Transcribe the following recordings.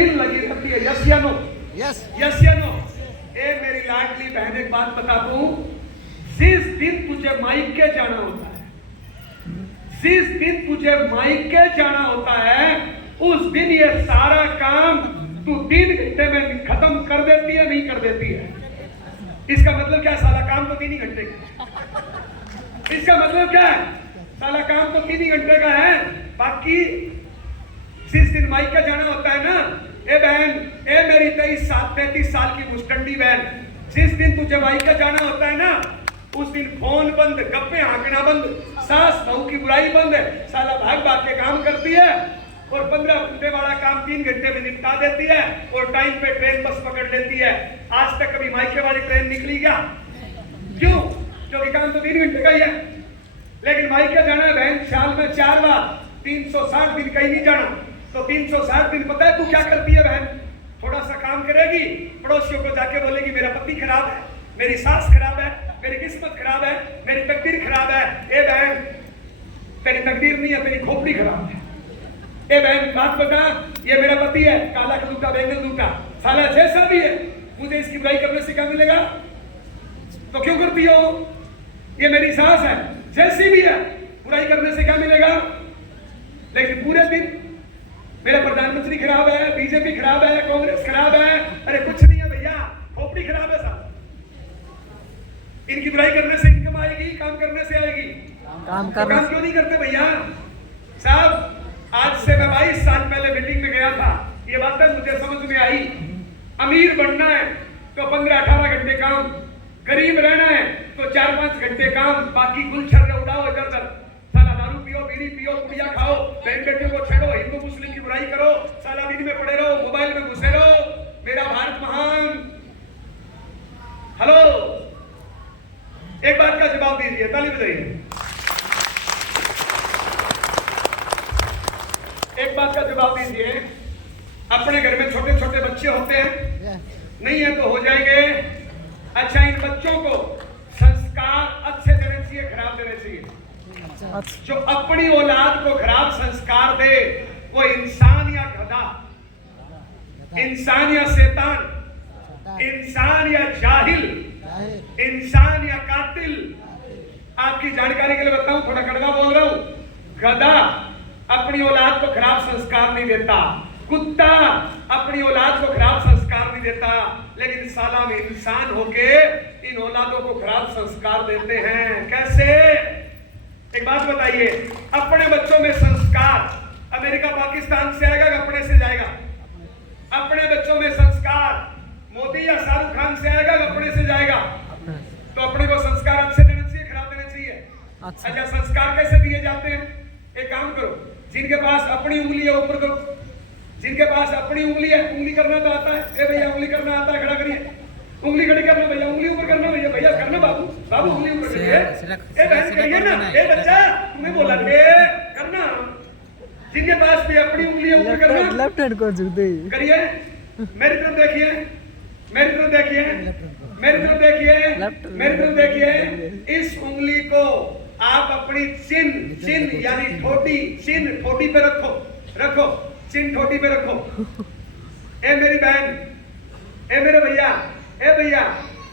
दिल लगी रहती है। यस या नो? यस यस या नो? ए मेरी लाडली बहन, एक बात बता दूं, जिस दिन तुझे मायके जाना होता है, जिस दिन तुझे मायके जाना होता है, उस दिन ये सारा काम तू 3 घंटे में खत्म कर देती है, नहीं कर देती है? इसका मतलब क्या है? साला काम तो 3 ही घंटे का। इसका मतलब क्या है? साला काम तो 3 ही घंटे का है। बाकी जिस दिन मायके जाना होता है ना, ए बहन, ए मेरी 33 साल की मुस्टंडी बहन, जिस दिन तुझे मायके जाना होता है ना, उस दिन फोन बंद, गप्पे हाँकना बंद, सास बहू की बुराई बंद है। साला भाग भाग के काम करती है और 15 घंटे वाला काम 3 घंटे में निपटा देती है और टाइम पे ट्रेन बस पकड़ लेती है। आज तक कभी मायके वाली ट्रेन निकली क्या? क्यों? क्योंकि काम तो 3 घंटे का ही है। लेकिन मायके जाना है बहन साल में 4 बार, 360 दिन कहीं नहीं जाना। तो 360 दिन पता है तू क्या करती है बहन? थोड़ा सा काम करेगी, पड़ोसियों को जाके बोलेगी मेरा पति खराब है, मेरी सास खराब है, मेरी किस्मत खराब है, मेरी तकदीर खराब है। ए बहन, तेरी तकदीर नहीं है, तेरी खोपड़ी खराब है। ए बहन बात बता, ये मेरा पति है, काला कलूटा बैंगल दूटा, साला जैसा भी है, मुझे इसकी बुराई करने से क्या मिलेगा? तो क्यों करती हो? ये मेरी सास है, जैसी भी है, बुराई करने से क्या मिलेगा? लेकिन पूरे दिन मेरा प्रधानमंत्री खराब है, बीजेपी खराब है, कांग्रेस खराब है। अरे कुछ नहीं है भैया, खोपड़ी खराब है साहब। इनकी बुराई करने से इनकम आएगी, काम करने से आएगी। काम क्यों नहीं करते भैया साहब? आज से मैं 22 साल पहले मीटिंग में गया था, ये बात मुझे समझ में आई। अमीर बनना है तो 15-18 घंटे काम, गरीब रहना है तो 4-5 घंटे काम, बाकी गुलछर्रे उड़ाओ इधर उधर। साला दारू पियो, बीड़ी पियो, पुड़िया खाओ, बहन बेटियों को छेड़ो, हिंदू मुस्लिम की बुराई करो, साला दिन में पड़े रहो, मोबाइल में घुसे रहो। मेरा भारत महान। हेलो, एक बात का जवाब दीजिए, ताली बजाइए। एक बात का जवाब दीजिए, अपने घर में छोटे छोटे बच्चे होते हैं, नहीं है तो हो जाएंगे। अच्छा, इन बच्चों को संस्कार अच्छे देने चाहिए, खराब देने चाहिए? जो अपनी औलाद को खराब संस्कार दे वो इंसान या गधा, इंसान या शैतान, इंसान या जाहिल, इंसान या कातिल। आपकी जानकारी के लिए बताऊं, थोड़ा कड़वा बोल रहा हूं, गधा अपनी औलाद को खराब संस्कार नहीं देता, कुत्ता अपनी औलाद को खराब संस्कार नहीं देता, लेकिन साला में इंसान होके इन औलादों को खराब संस्कार देते हैं। कैसे? एक बात बताइए, अपने बच्चों में संस्कार अमेरिका पाकिस्तान से आएगा, अपने से जाएगा? अपने बच्चों में संस्कार मोदी या शाहरुख खान से आएगा, अपने से जाएगा? तो अपने को संस्कार अच्छे देने चाहिए, खराब देने चाहिए? अच्छा, संस्कार कैसे दिए जाते हैं? एक काम करो, जिनके पास अपनी उंगली है ऊपर करो, जिनके पास अपनी उंगली है, उंगली करना तो आता है, ए भैया उंगली करना आता है, खड़ा करिए, उंगली खड़ी करना भैया, उंगली ऊपर करना भैया, भैया करना बाबू, बाबू उंगली ऊपर करिए, ए बहन करिए ना, ए बच्चा तुम्हें बोला के करना। जिनके पास भी अपनी उंगली ऊपर करना, लेफ्ट हैंड को झुक दे करिए। मेरी तरफ देखिए, मेरी तरफ देखिए, मेरी तरफ देखिए, मेरी तरफ देखिए। इस उंगली को आप अपनी चिन यानी ठोडी पे रखो, रखो चिन ठोडी पे रखो। ए मेरी बहन, ए मेरे भैया, ए भैया,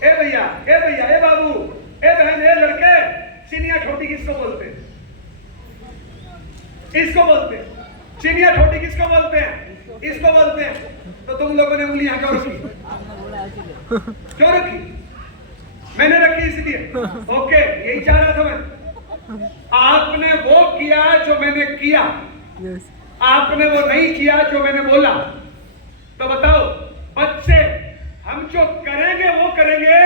ए भैया, ए भैया, ए बाबू, ए बहन, ए लड़के, चिनिया ठोडी किसको बोलते हैं? इसको बोलते हैं। चिनिया ठोडी किसको बोलते हैं? इसको बोलते हैं। तो तुम लोगों ने उंगली यहाँ क्यों रखी? क्यों रखी? मैंने रखी इसलिए। ओके, यही चाह रहा था मैं। आपने वो किया जो मैंने किया, आपने वो नहीं किया जो मैंने बोला। तो बताओ बच्चे, हम जो करेंगे वो करेंगे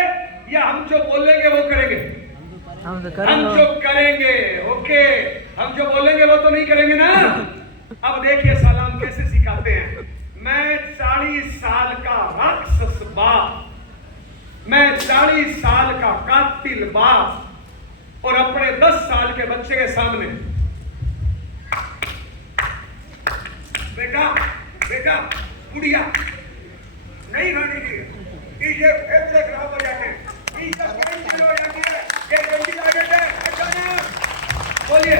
या हम जो बोलेंगे वो करेंगे? हम जो करेंगे। ओके, हम जो बोलेंगे वो तो नहीं करेंगे ना। अब देखिए सलाम कैसे सिखाते हैं। मैं 40 साल का राक्षस बाप, मैं 40 साल का कातिल बाप और अपने 10 साल के बच्चे के सामने, बेटा बेटा गुड़िया नहीं खानी चाहिए, ये फेफड़े खराब हो जाते हैं, इसका कैंसर हो जाती है, ये गंदी आदत है, बोलिए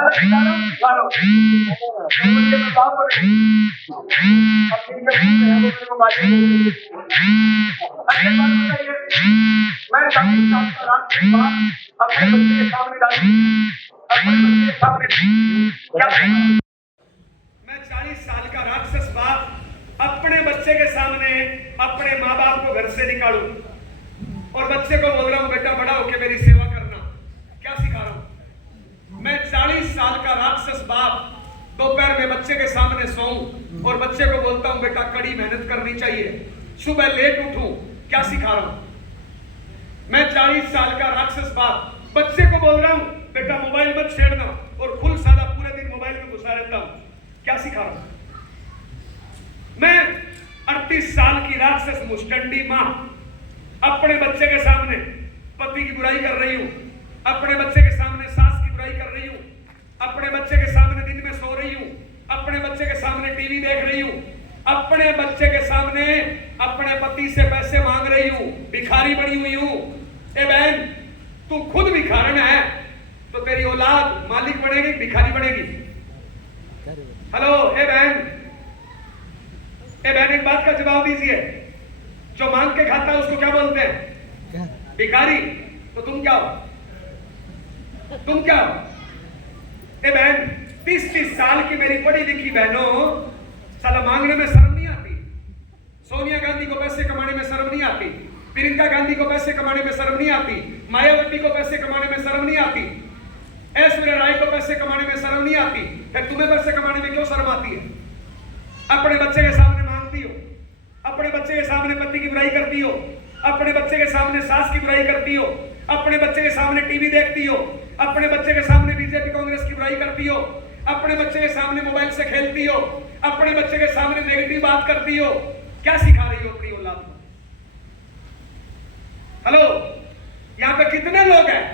मैं 40 साल का राजपूत अपने बच्चे के सामने डालूं, अपने बच्चे के सामने क्या मैं 40 साल का राक्षस बाप अपने बच्चे के सामने अपने माँ बाप को घर से निकालूं और बच्चे को बोल रहा हूं बेटा बड़ा होके मेरी सेवा करना, क्या सिखा रहा हूं? मैं 40 साल का राक्षस बाप दोपहर में बच्चे के सामने सोऊं और बच्चे को बोलता हूं बेटा कड़ी मेहनत करनी चाहिए, सुबह लेट उठूं, क्या सिखा रहा हूं? मैं 40 साल का राक्षस बाप बच्चे को बोल रहा हूं बेटा मोबाइल मत छेड़ना और फुल सादा पूरे दिन मोबाइल में घुसा रहता हूं, क्या सिखा रहा हूं? मैं 38 साल की राक्षस मुस्टंडी मां अपने बच्चे के सामने पति की बुराई कर रही हूं, अपने बच्चे के सामने सास की बुराई कर रही हूं, अपने बच्चे के सामने दिन में सो रही हूं, अपने बच्चे के सामने टीवी देख रही हूं, अपने बच्चे के सामने अपने पति से पैसे मांग रही हूं, भिखारी बनी हुई हूं। ए बहन तू खुद भिखारन है तो तेरी औलाद मालिक बनेगी भिखारी बनेगी? हेलो ए बहन एक बात का जवाब दीजिए, जो मांग के खाता है उसको क्या बोलते हैं? भिखारी। तो तुम क्या हो? तुम क्या हो? ए बहन 30-30 साल की मेरी पढ़ी लिखी बहनों साला मांगने में शर्म नहीं आती? सोनिया गांधी को पैसे कमाने में शर्म नहीं आती? प्रियंका गांधी को पैसे कमाने में शर्म नहीं आती? मायावती को पैसे कमाने में शर्म नहीं आती? ऐश्वर्या राय को पैसे कमाने में शर्म नहीं आती? फिर तुम्हें पैसे कमाने में क्यों शर्म आती है? अपने बच्चे के सामने मांगती हो, अपने बच्चे के सामने पति की बुराई करती हो, अपने बच्चे के सामने सास की बुराई करती हो, अपने बच्चे के सामने टीवी देखती हो, अपने बच्चे के सामने बीजेपी कांग्रेस की बुराई करती हो, अपने बच्चे के सामने मोबाइल से खेलती हो, अपने बच्चे के सामने नेगेटिव बात करती हो, क्या सिखा रही हो अपनी औलाद को? हेलो, यहां पे कितने लोग हैं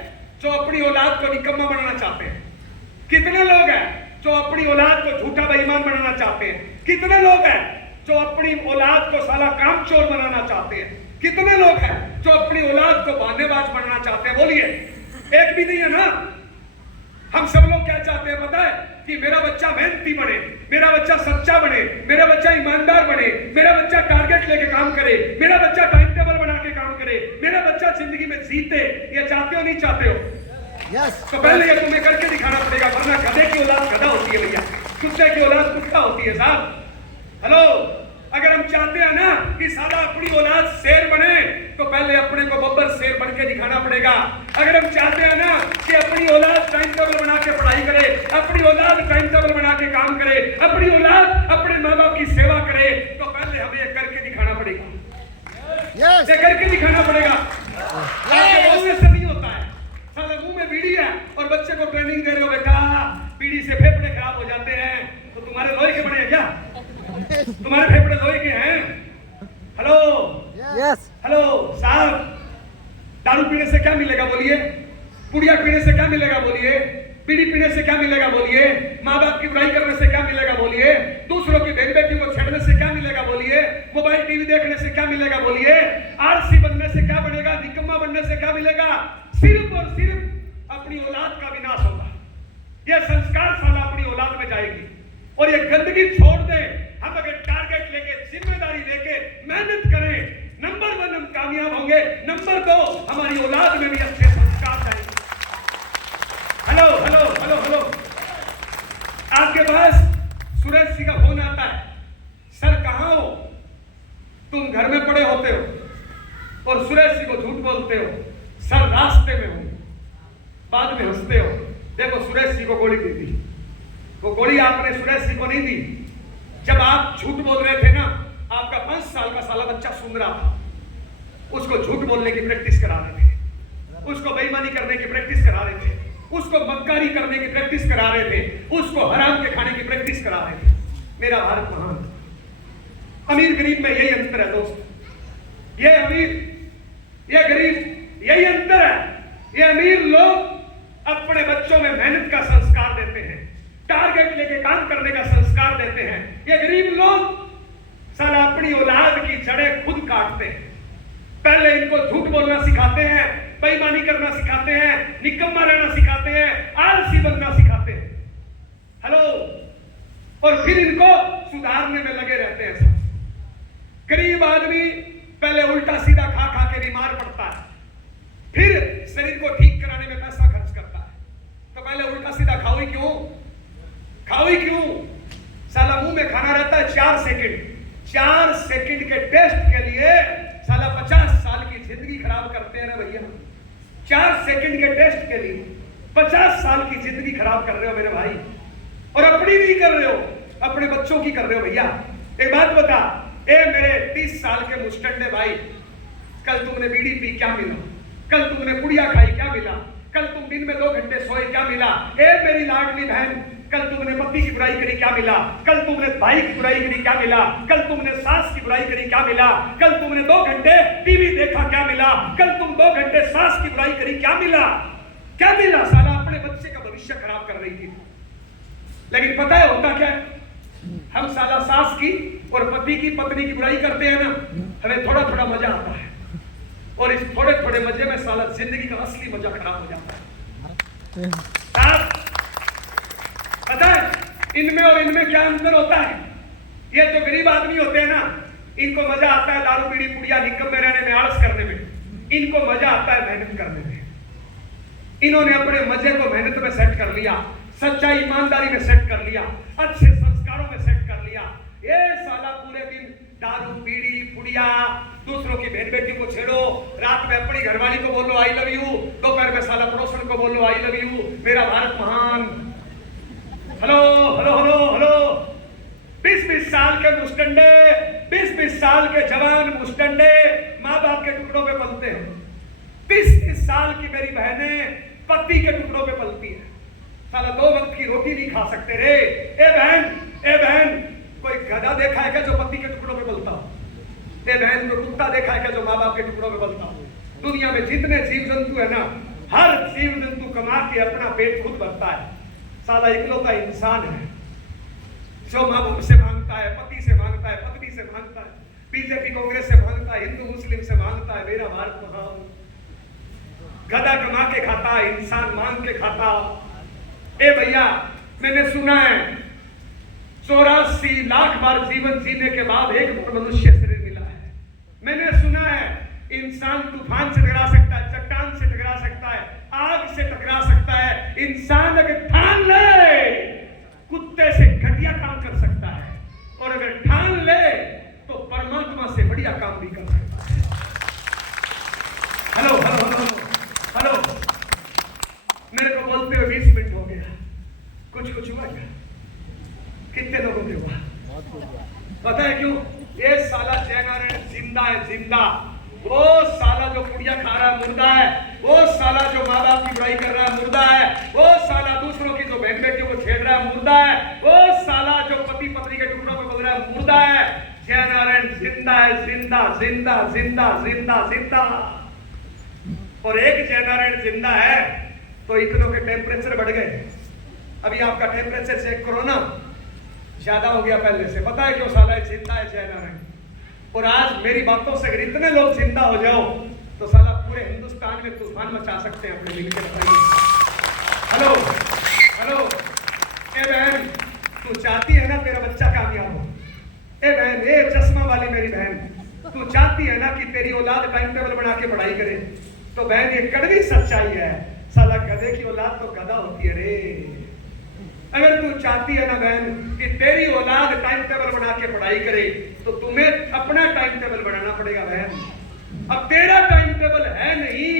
जो अपनी औलाद को निकम्मा बनाना चाहते हैं? कितने लोग हैं जो अपनी औलाद को झूठा बेईमान बनाना चाहते हैं? कितने लोग हैं जो अपनी औलाद को साला कामचोर बनाना चाहते हैं? कितने लोग हैं जो अपनी औलाद को बहानेबाज बनाना चाहते हैं? बोलिए, एक भी नहीं है ना? हम सब लोग क्या चाहते हैं पता है? कि मेरा बच्चा मेहनती बने, मेरा बच्चा सच्चा बने, मेरा बच्चा ईमानदार बने, मेरा बच्चा टारगेट लेके काम करे, मेरा बच्चा टाइम टेबल बना के काम करे, मेरा बच्चा जिंदगी में जीते। ये चाहते हो नहीं चाहते हो? Yes. तो पहले ये तुम्हें करके दिखाना पड़ेगा, वरना गधे की औलाद गधा होती है भैया, कुत्ते की औलाद कुत्ता होती है साहब। हेलो, अगर हम चाहते हैं ना कि साला अपनी औलाद शेर बने तो पहले अपने को बब्बर शेर बन के दिखाना पड़ेगा। अगर हम चाहते हैं ना कि अपनी औलाद टाइम टेबल बना के पढ़ाई करे, अपनी औलाद टाइम टेबल बना के काम करे, अपनी औलाद अपने माँ बाप की सेवा करे, तो पहले हमें ये करके दिखाना पड़ेगा। ये करके दिखाना पड़ेगा। बोलने से नहीं होता है। साला मुंह में बीड़ी है और बच्चे को ट्रेनिंग दे रहे हो बेटा बीड़ी से फेफड़े खराब हो जाते हैं, तो तुम्हारे लोहे के बने हैं क्या? तुम्हारे फेफड़े लोहे के हैं? हेलो यस हेलो साहब, दारू पीने से क्या मिलेगा बोलिए? पुड़िया पीने से क्या मिलेगा बोलिए? बीड़ी पीने से क्या मिलेगा बोलिए? माँ बाप की बुराई करने से क्या मिलेगा बोलिए? दूसरों की बहन बेटी को छेड़ने से क्या मिलेगा बोलिए? मोबाइल टीवी देखने से क्या मिलेगा बोलिए? आलसी बनने से क्या बनेगा? निकम्मा बनने से क्या मिलेगा? सिर्फ और सिर्फ अपनी औलाद का विनाश होगा। यह संस्कार साला अपनी औलाद में जाएगी और ये गंदगी छोड़ दे। हम अगर टारगेट लेके जिम्मेदारी लेके मेहनत करें, नंबर 1 हम कामयाब होंगे, नंबर 2 हमारी औलाद में भी अच्छे संस्कार जाएंगे। हेलो हेलो हेलो हेलो, आपके पास सुरेश जी का फोन आता है, सर कहां हो? तुम घर में पड़े होते हो और सुरेश जी को झूठ बोलते हो, सर रास्ते में हूं। बाद में हंसते हो, देखो सुरेश जी को गोली दी थी, वो गोली आपने सुरेश जी को नहीं दी। जब आप झूठ बोल रहे थे ना, आपका 5 साल का साला बच्चा सुन रहा था, उसको झूठ बोलने की प्रैक्टिस करा रहे थे, उसको बेईमानी करने की प्रैक्टिस करा रहे थे, उसको मक्कारी करने की प्रैक्टिस करा रहे थे, उसको हराम के खाने की प्रैक्टिस करा रहे थे। मेरा भारत महान, अमीर गरीब में यही अंतर है दोस्त। ये अमीर ये गरीब यही अंतर है। ये अमीर लोग अपने बच्चों में मेहनत का संस्कार देते हैं, टारगेट लेके काम करने का संस्कार देते हैं। ये गरीब लोग साला अपनी औलाद की जड़ें खुद काटते हैं। पहले इनको झूठ बोलना सिखाते हैं, बेईमानी करना सिखाते हैं, निकम्मा रहना सिखाते हैं, आलसी बनना सिखाते हैं। हेलो, और फिर इनको सुधारने में लगे रहते हैं सब। गरीब आदमी पहले उल्टा सीधा खा खा के बीमार पड़ता है, फिर शरीर को ठीक कराने में पैसा खर्च करता है। तो पहले उल्टा सीधा खाओ ही क्यों? साला मुंह में खाना रहता है 4 सेकंड। 4 सेकंड के टेस्ट के लिए साला 50 साल की जिंदगी खराब करते हैं ना भैया। 4 सेकंड के टेस्ट के लिए 50 साल की जिंदगी खराब कर रहे हो मेरे भाई, और अपनी नहीं कर रहे हो, अपने बच्चों की कर रहे हो भैया। एक बात बता, ए मेरे 30 साल के मुस्टंडे भाई, कल तुमने बीड़ी पी क्या मिला? कल तुमने पुड़िया खाई क्या मिला? कल तुम दिन में 2 घंटे सोए क्या मिला? ए मेरी लाडली बहन, कल तुमने पति की बुराई करी क्या मिला? कल तुमने भाई की बुराई करी क्या मिला? कल तुमने सास की बुराई करी क्या मिला? कल तुमने 2 घंटे टीवी देखा क्या मिला? कल तुम 2 घंटे सास की बुराई करी क्या मिला? क्या मिला? साला अपने बच्चे का भविष्य खराब कर रही थी। लेकिन पता है होता क्या है? हम साला सास की और पति की पत्नी की बुराई करते हैं ना, हमें थोड़ा थोड़ा मजा आता है, और इस थोड़े थोड़े मजे में साला जिंदगी का असली मजा खराब हो जाता है। पता है इनमें और इनमें क्या अंतर होता है? ये जो गरीब आदमी होते हैं ना, इनको मजा आता है दारू बीड़ी पुड़िया निकम में रहने में, आलस करने में। इनको मजा आता है मेहनत करने में। इन्होंने अपने मजे को मेहनत में सेट कर लिया, सच्चाई ईमानदारी में सेट कर लिया, अच्छे संस्कारों में सेट कर लिया। ये साला पूरे दिन दारू बीड़ी पुड़िया, दूसरों की बहन बेटी को छेड़ो, रात में अपनी घरवाली को बोलो आई लव यू, दोपहर में साला पड़ोसन को बोलो आई लव यू, मेरा भारत महान। हेलो हेलो हेलो हेलो, 20-20 साल के मुस्टंडे, 20-20 साल के जवान मुस्टंडे माँ बाप के टुकड़ों पे पलते हैं। 20-20 साल की मेरी बहनें पति के टुकड़ों पे पलती है। साला 2 वक्त की रोटी नहीं खा सकते रे। ए बहन, कोई गधा देखा है क्या जो पति के टुकड़ों पे पलता हो? ए बहन, कोई कुत्ता देखा है क्या जो माँ बाप के टुकड़ों पे पलता हो? दुनिया में जितने जीव जंतु है ना, हर जीव जंतु कमा के अपना पेट खुद भरता है। साला इकलौता इंसान है जो माँ बाप से मांगता है, पति से मांगता है, पत्नी से मांगता है, बीजेपी कांग्रेस से मांगता है, हिंदू मुस्लिम से मांगता है, मेरा भारत महान। गधा कमा के खाता, इंसान मांग के खाता। ए भैया, मैंने सुना है 84 लाख बार जीवन जीने के बाद एक मनुष्य शरीर मिला है। मैंने सुना है इंसान तूफान से टकरा सकता है, चट्टान से टकरा सकता है, आग से टकरा सकता है। इंसान अगर ठान ले कुत्ते से घटिया काम कर सकता है, और अगर ठान ले तो परमात्मा से बढ़िया काम भी कर सकता है। हेलो हेलो हेलो हेलो, मेरे को बोलते हुए 20 मिनट हो गया, कुछ हुआ क्या? कितने लोगों के हुआ? पता है क्यों? ये साला जयनारायण जिंदा है, जिंदा। वो साला जो पुड़िया खा रहा है मुर्दा है, वो साला जो माँ बाप की बुराई कर रहा है मुर्दा है, वो साला दूसरों की जो बहन बेटियों को छेड़ रहा है मुर्दा है, वो साला जो पति पत्नी के टुकड़ों पे बोल रहा है मुर्दा है। जयनारायण जिंदा है, जिंदा जिंदा जिंदा जिंदा जिंदा। और एक जयनारायण जिंदा है तो इतनों के टेम्परेचर बढ़ गए। अभी आपका टेम्परेचर चेक करो ना, ज्यादा हो गया पहले से। पता है क्यों? साला जिंदा है जयनारायण। और आज मेरी बातों से अगर इतने लोग जिंदा हो जाओ तो साला पूरे हिंदुस्तान में तूफान मचा सकते हैं अपने मिलकर। बताइए। हेलो हेलो, ए बहन, तू चाहती है ना तेरा बच्चा कामयाब हो? ए बहन, ए चश्मा वाली मेरी बहन, तू चाहती है ना कि तेरी औलाद टाइम टेबल बना के पढ़ाई करे? तो बहन, ये कड़वी सच्चाई है, साला गधे की औलाद तो गधा होती है रे। अगर तू चाहती है ना बहन कि तेरी औलाद टाइम टेबल बना के पढ़ाई करे, तो तुम्हें अपना टाइम टेबल बनाना पड़ेगा बहन। अब तेरा टाइम टेबल है नहीं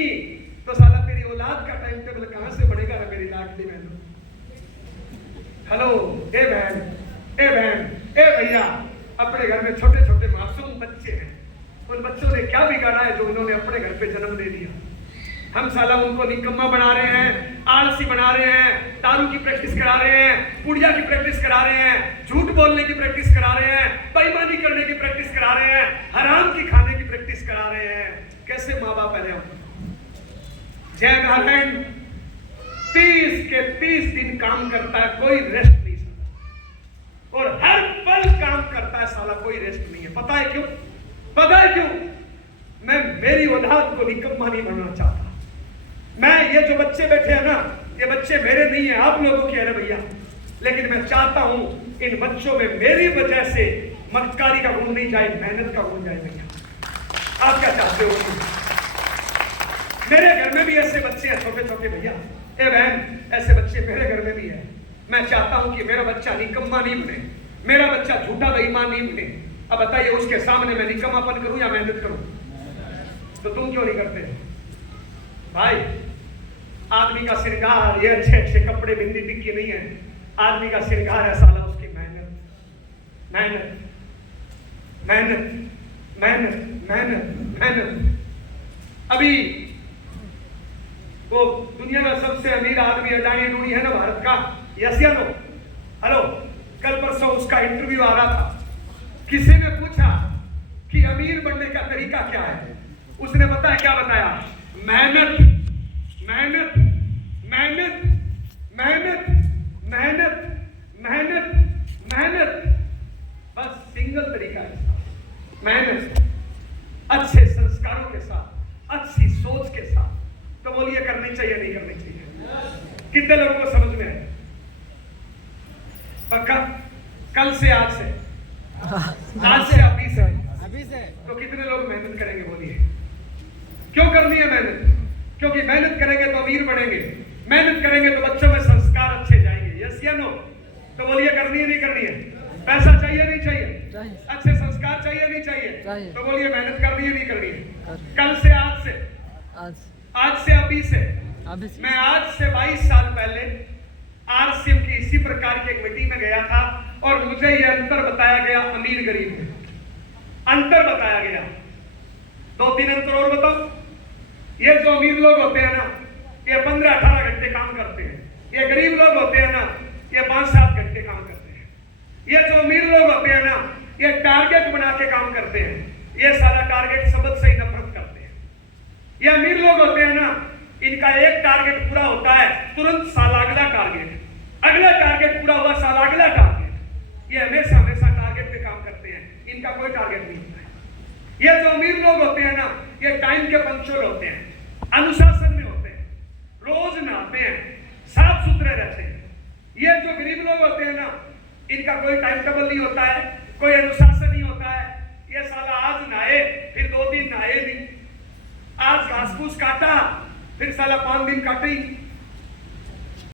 तो साला तेरी औलाद का टाइम टेबल कहां से बनेगा मेरी लाडली बहन? हेलो, ए बहन, ए बहन, ए भैया, अपने घर में छोटे छोटे मासूम बच्चे हैं, उन बच्चों ने क्या बिगाड़ा है जो उन्होंने अपने घर पे जन्म दे दिया? हम साला उनको निकम्मा बना रहे हैं, आलसी बना रहे हैं, दारू की प्रैक्टिस करा रहे हैं, पुड़िया की प्रैक्टिस करा रहे हैं, झूठ बोलने की प्रैक्टिस करा रहे हैं, बेईमानी करने की प्रैक्टिस करा रहे हैं, हराम की खाने की प्रैक्टिस करा रहे हैं। कैसे माँ बाप है हम? जयनारायण 30 के 30 दिन काम करता है, कोई रेस्ट नहीं सकता, और हर पल काम करता है साला, कोई रेस्ट नहीं है। पता है क्यों? पता है क्यों? मैं मेरी औलाद को निकम्मा नहीं बनना चाहता। मैं, ये जो बच्चे बैठे हैं ना, ये बच्चे मेरे नहीं है, आप लोगों के हैं ना भैया। लेकिन मैं चाहता हूं इन बच्चों में मेरी वजह से मक्कारी का गुण नहीं जाए, मेहनत का गुण जाए। भैया आप क्या चाहते हो? मेरे घर में भी ऐसे बच्चे हैं, छोटे छोटे भैया, ए बहन, ऐसे बच्चे मेरे घर में भी है। मैं चाहता हूं कि मेरा बच्चा निकम्मा नहीं बने, मेरा बच्चा झूठा बेईमान नहीं बने। अब बताइए, उसके सामने मैं निकम्मापन करूं या मेहनत करूं? तो तुम क्यों नहीं करते भाई? आदमी का श्रृंगार ये अच्छे अच्छे कपड़े, बिंदी टिक्की नहीं है। आदमी का श्रृंगार है साला उसकी मेहनत, मेहनत, मेहनत, मेहनत, मेहनत, मेहनत। अभी वो दुनिया में सबसे अमीर आदमी अडानी डूनी है ना भारत का, यस या नो? हेलो, कल परसों उसका इंटरव्यू आ रहा था। किसी ने पूछा कि अमीर बनने का तरीका क्या है? उसने बताया, क्या बताया? मेहनत, मेहनत, मेहनत, मेहनत, मेहनत, मेहनत, मेहनत। बस सिंगल तरीका है, मेहनत, अच्छे संस्कारों के साथ, अच्छी सोच के साथ। तो बोलिए, करनी चाहिए नहीं करनी चाहिए? कितने लोगों को समझ में आए? पक्का? कल से, आज से, अभी से तो कितने लोग मेहनत करेंगे? बोलिए, क्यों करनी है मेहनत? क्योंकि मेहनत करेंगे तो अमीर बनेंगे, मेहनत करेंगे तो बच्चों में संस्कार अच्छे जाएंगे। यस या नो? तो बोलिए, करनी है नहीं करनी है? पैसा चाहिए नहीं चाहिए? अच्छे संस्कार चाहिए नहीं चाहिए? तो बोलिए, मेहनत करनी है नहीं करनी है? कल से, आज से, आज से, अभी से। मैं आज से 22 साल पहले आरसीएम की इसी प्रकार की एक मीटिंग में गया था और मुझे यह अंतर बताया गया अमीर गरीब में, अंतर बताया गया। 2-3 अंतर और बताओ। ये जो अमीर लोग होते हैं ना, ये 15-18 घंटे काम करते हैं। ये गरीब लोग होते हैं ना, ये 5-7 घंटे काम करते हैं। ये जो अमीर लोग होते हैं ना, ये टारगेट बना के काम करते हैं। ये सारा टारगेट शब्द से ही नफरत करते हैं। ये अमीर लोग होते हैं ना, इनका एक टारगेट पूरा होता है, तुरंत साला अगला टारगेट, अगला टारगेट पूरा हुआ, साला अगला टारगेट। ये हमेशा हमेशा टारगेट पे काम करते हैं, इनका कोई टारगेट नहीं होता है। ये जो अमीर लोग होते हैं ना, ये टाइम के पंक्चुअल होते हैं, अनुशासन में होते हैं, रोज नहाते हैं, साफ सुथरे रहते हैं। ये जो गरीब लोग होते हैं ना, इनका कोई टाइम टेबल नहीं होता है, कोई अनुशासन नहीं होता है। ये साला आज नहाए, फिर 2 दिन नहाए नहीं, आज घास फूस काटा, फिर साला 5 दिन काटे ही।